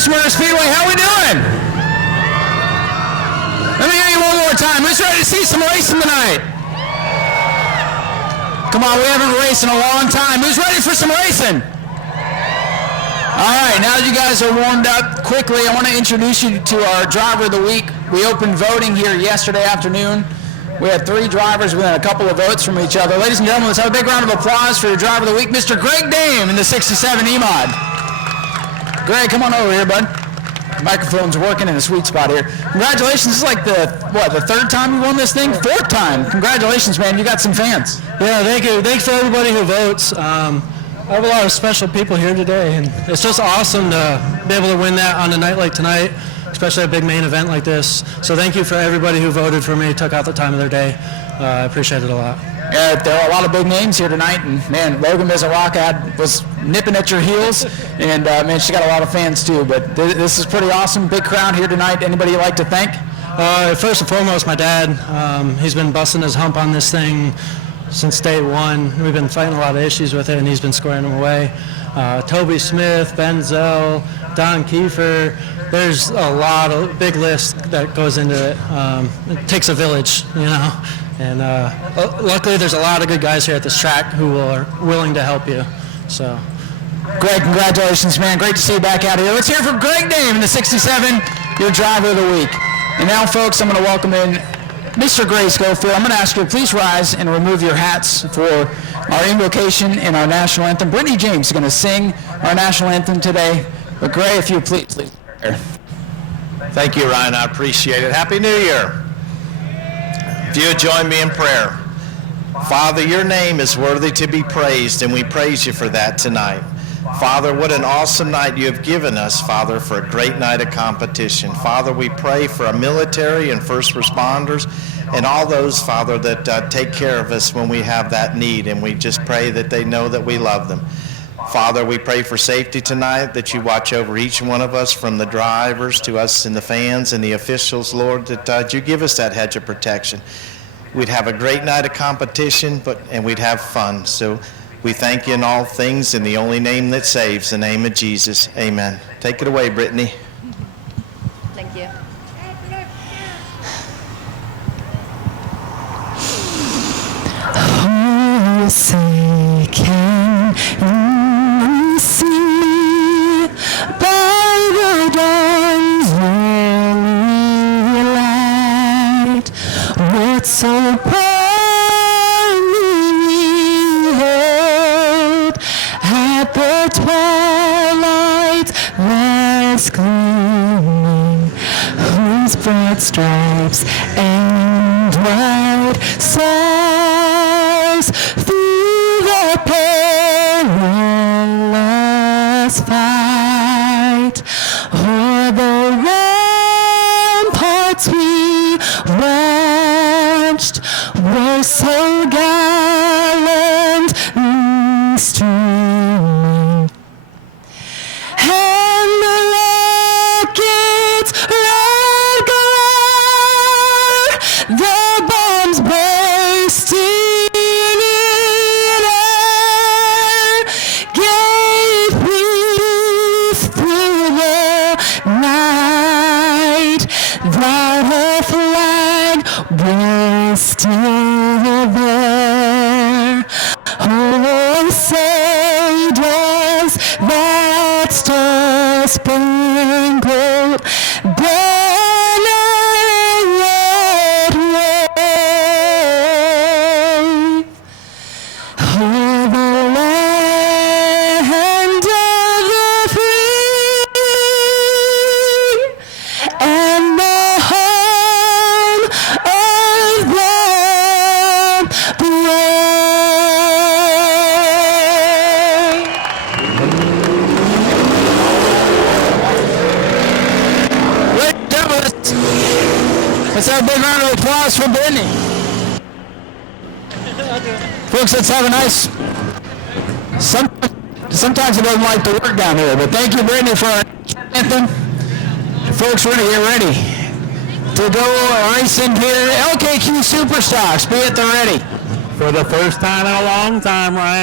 Smyrna Speedway, how we doing? Let me hear you one more time. Who's ready to see some racing tonight? Come on, we haven't raced in a long time. Who's ready for some racing? All right, now that you guys are warmed up, quickly, I want to introduce you to our driver of the week. We opened voting here yesterday afternoon. We had 3 drivers within a couple of votes from each other. Ladies and gentlemen, let's have a big round of applause for your driver of the week, Mr. Greg Dame in the 67 E-Mod. Greg, come on over here, bud. The microphone's working in a sweet spot here. Congratulations. This is like the 3rd time you won this thing? 4th time. Congratulations, man. You got some fans. Yeah, thank you. Thanks to everybody who votes. I have a lot of special people here today, and it's just awesome to be able to win that on a night like tonight, especially a big main event like this. So thank you for everybody who voted for me, took out the time of their day. I appreciate it a lot. Yeah, there are a lot of big names here tonight, and man, Logan Mizawaka was nipping at your heels, and man, she got a lot of fans too. But this is pretty awesome. Big crowd here tonight. Anybody you'd like to thank? First and foremost, my dad. He's been busting his hump on this thing since day one. We've been fighting a lot of issues with it, and he's been squaring them away. Toby Smith, Ben Zell, Don Kiefer. There's a lot of big list that goes into it. It takes a village, you know. And luckily, there's a lot of good guys here at this track who are willing to help you. So, Greg, congratulations, man. Great to see you back out here. Let's hear it for Greg Dame in the 67, your driver of the week. And now, folks, I'm going to welcome in Mr. Gray Schofield. I'm going to ask you to please rise and remove your hats for our invocation and our national anthem. Brittany James is going to sing our national anthem today. But Gray, if you please. Thank you, Ryan. I appreciate it. Happy New Year. If you would join me in prayer. Father, your name is worthy to be praised, and we praise you for that tonight. Father, what an awesome night you have given us, Father, for a great night of competition. Father, we pray for our military and first responders and all those, Father, that take care of us when we have that need, and we just pray that they know that we love them. Father, we pray for safety tonight, that you watch over each one of us, from the drivers to us and the fans and the officials, Lord, that you give us that hedge of protection. We'd have a great night of competition, and we'd have fun. So we thank you in all things in the only name that saves, the name of Jesus. Amen. Take it away, Brittany. Thank you. Forsaken in the sea, by the dawn's early light, what so proudly we hailed at the twilight's last gleaming, whose broad stripes and wide stars through the perilous fight, o'er the ramparts we watched, were so gallantly streaming, and the rockets' red glare, the bombs bursting in air, gave peace through the night, that her flag was still there. Oh, say does that star-spangled banner yet wave o'er the land of the free and the home of the brave. Ladies and gentlemen, let's have a big round of applause for Brittany. Folks, let's have a nice... Sometimes it doesn't like to work down here, but thank you, Brittany, for our anthem. Folks, we're going to get ready to go racing here. LKQ Superstocks, be at the ready. For the first time in a long time, Ryan,